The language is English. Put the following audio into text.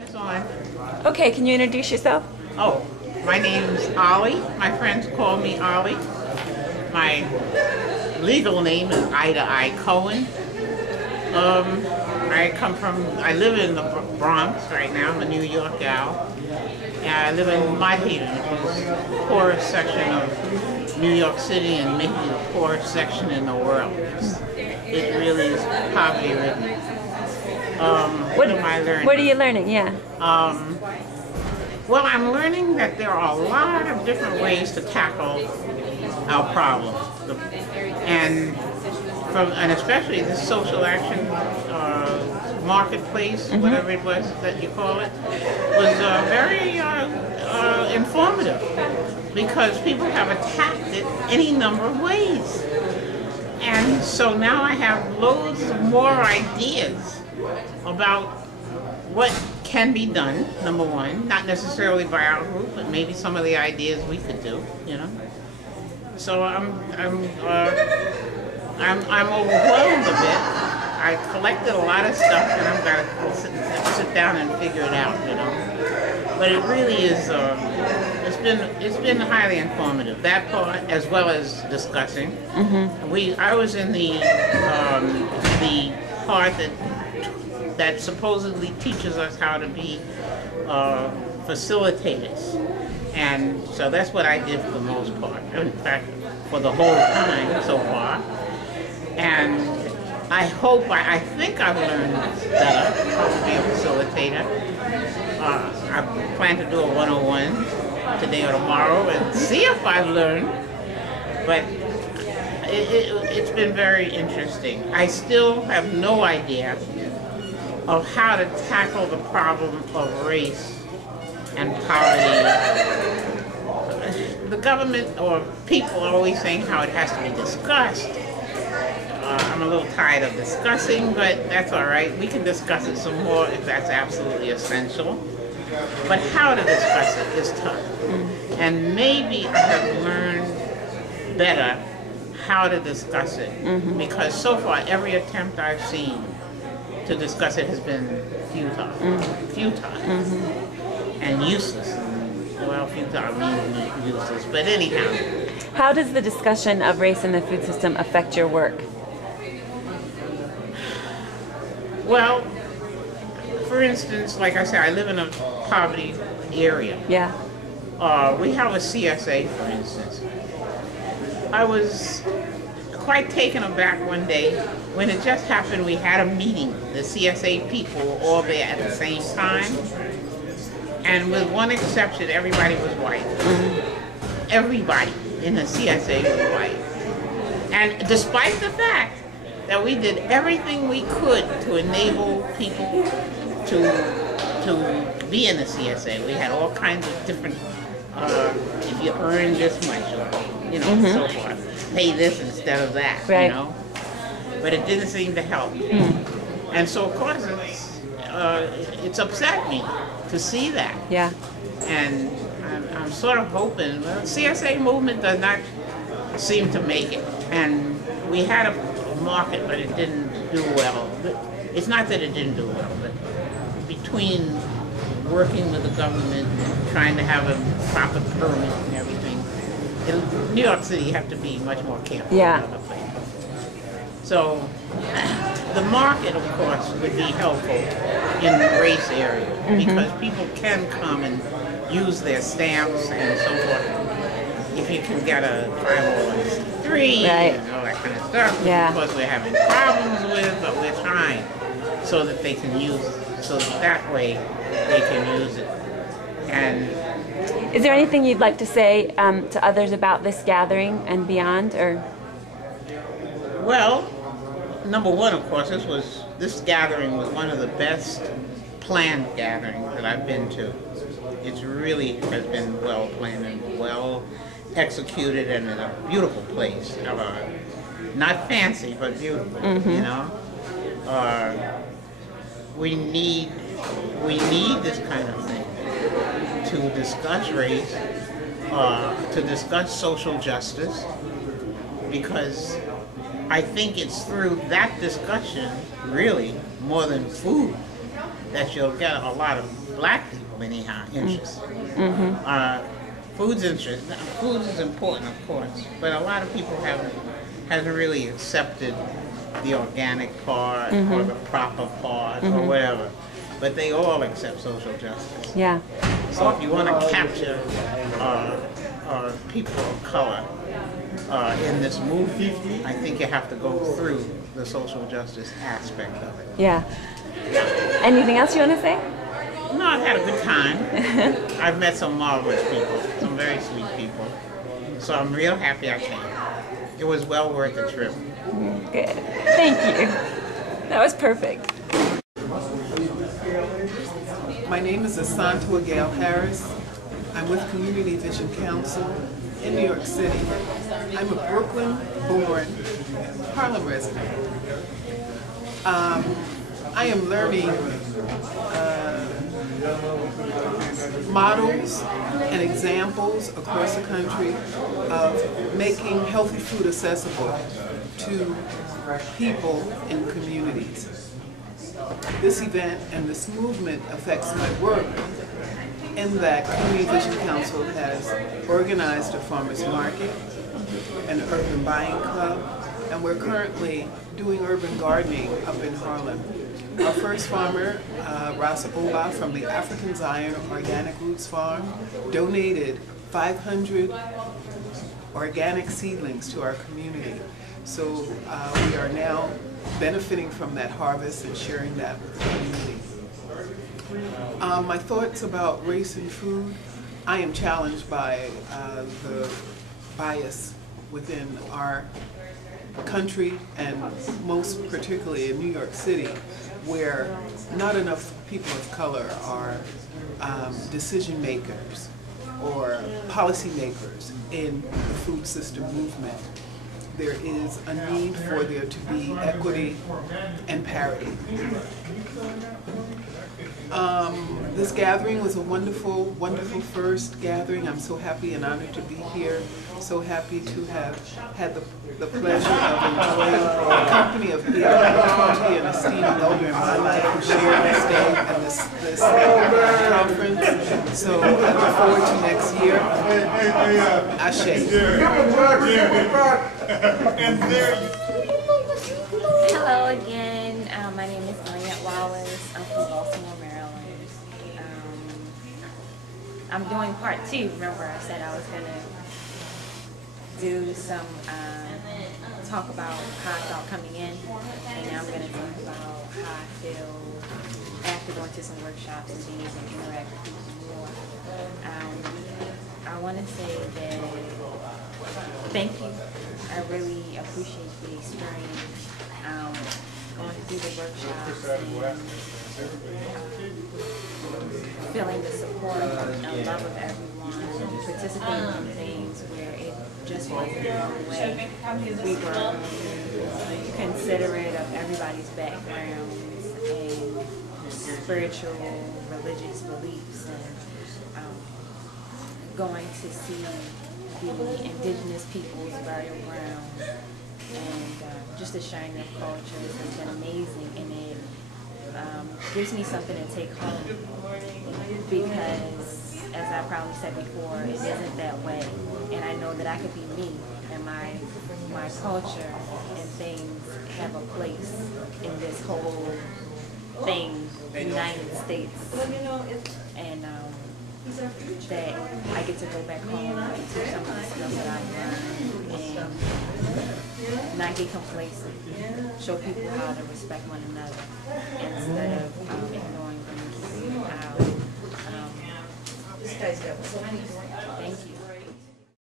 It's on. Okay, can you introduce yourself? Oh, my name's Ollie. My friends call me Ollie. My legal name is Ida I. Cohen. I live in the Bronx right now. I'm a New York gal. And I live in Mott, which is the poorest section of New York City and maybe the poorest section in the world. It really is poverty-ridden. What am I learning? What are you learning? Yeah. Well, I'm learning that there are a lot of different ways to tackle our problems, and especially this social action marketplace, whatever it was that you call it, was very informative because people have attacked it any number of ways, and so now I have loads of more ideas about what can be done, number one, not necessarily by our group, but maybe some of the ideas we could do, you know. So I'm overwhelmed a bit. I collected a lot of stuff, and I'm gonna sit down and figure it out, you know. But it really is. It's been highly informative. That part, as well as discussing. I was in the part that supposedly teaches us how to be facilitators. And so that's what I did for the most part. In fact, for the whole time so far. And I think I've learned better how to be a facilitator. I plan to do a 101 today or tomorrow and see if I've learned. But it's been very interesting. I still have no idea of how to tackle the problem of race and poverty. The government or people are always saying how it has to be discussed. I'm a little tired of discussing, but that's all right. We can discuss it some more if that's absolutely essential. But how to discuss it is tough. And maybe I have learned better how to discuss it, because so far every attempt I've seen to discuss it has been futile, and useless. Well, futile means useless, but anyhow. How does the discussion of race in the food system affect your work? Well, for instance, like I said, I live in a poverty area. Yeah. We have a CSA, for instance. I was quite taken aback one day when it just happened. We had a meeting. The CSA people were all there at the same time, and with one exception, everybody was white. Everybody in the CSA was white, and despite the fact that we did everything we could to enable people to be in the CSA, we had all kinds of different. If you earn this much, or so forth, pay this instead of that, right. You know. But it didn't seem to help, and so of course it's upset me to see that. Yeah. And I'm sort of hoping. Well, the CSA movement does not seem to make it, and we had a market, but it didn't do well. It's not that it didn't do well, but between working with the government, trying to have a proper permit and everything, in New York City you have to be much more careful than other places. So the market, of course, would be helpful in the race area, because people can come and use their stamps and so forth. If you can get a 501c3 and all that kind of stuff, of course we're having problems with, but we're trying so that they can use it, so that way they can use it. And is there anything you'd like to say to others about this gathering and beyond, or? Well, number one, of course, this gathering was one of the best planned gatherings that I've been to. It really has been well planned and well executed, and in a beautiful place. Not fancy, but beautiful. You know, we need this kind of thing to discuss race, to discuss social justice, because I think it's through that discussion, really, more than food, that you'll get a lot of black people anyhow interested. Food is important, of course, but a lot of people hasn't really accepted the organic part or the proper part or whatever. But they all accept social justice. Yeah. So if you want to capture people of color in this movement, I think you have to go through the social justice aspect of it. Yeah. Anything else you want to say? No, I've had a good time. I've met some marvelous people, some very sweet people. So I'm real happy I came. It was well worth the trip. Good. Thank you. That was perfect. My name is Asantewaa Gail Harris. I'm with Community Vision Council in New York City. I'm a Brooklyn-born Harlem resident. I am learning models and examples across the country of making healthy food accessible to people in communities. This event and this movement affects my work in that Community Vision Council has organized a farmers market, an urban buying club, and we're currently doing urban gardening up in Harlem. Our first farmer, Asantewaa from the African Zion Organic Roots Farm, donated 500 organic seedlings to our community. So we are now benefiting from that harvest and sharing that with the community. My thoughts about race and food, I am challenged by the bias within our country and most particularly in New York City, where not enough people of color are decision makers or policy makers in the food system movement. There is a need for there to be equity and parity. This gathering was a wonderful, wonderful first gathering. I'm so happy and honored to be here. So happy to have had the pleasure of enjoying the company of 20 an esteemed elder in my life who shared this day and this conference. So I look forward to next year. Ashe. Hello again. My name is Monyette Wallace. I'm from Baltimore, Maryland. I'm doing part 2. Remember, I said I was going to do some talk about how I felt coming in, and now I'm going to talk about how I feel after going to some workshops and being able to interact with people more. I want to say that thank you. I really appreciate the experience. Going through the workshops and feeling the support and love of everyone, participating in things where it just wasn't the wrong way. We were considerate of everybody's backgrounds and spiritual, religious beliefs, and going to see the indigenous people's burial ground and just the sharing of cultures has been amazing, and it gives me something to take home, because as I probably said before, it isn't that way, and I know that I could be me, and my culture and things have a place in this whole thing, United States, and that I get to go back home and teach some of the skills that I've learned and not get complacent, show people how to respect one another instead of ignoring them and keeping them out. Thank you.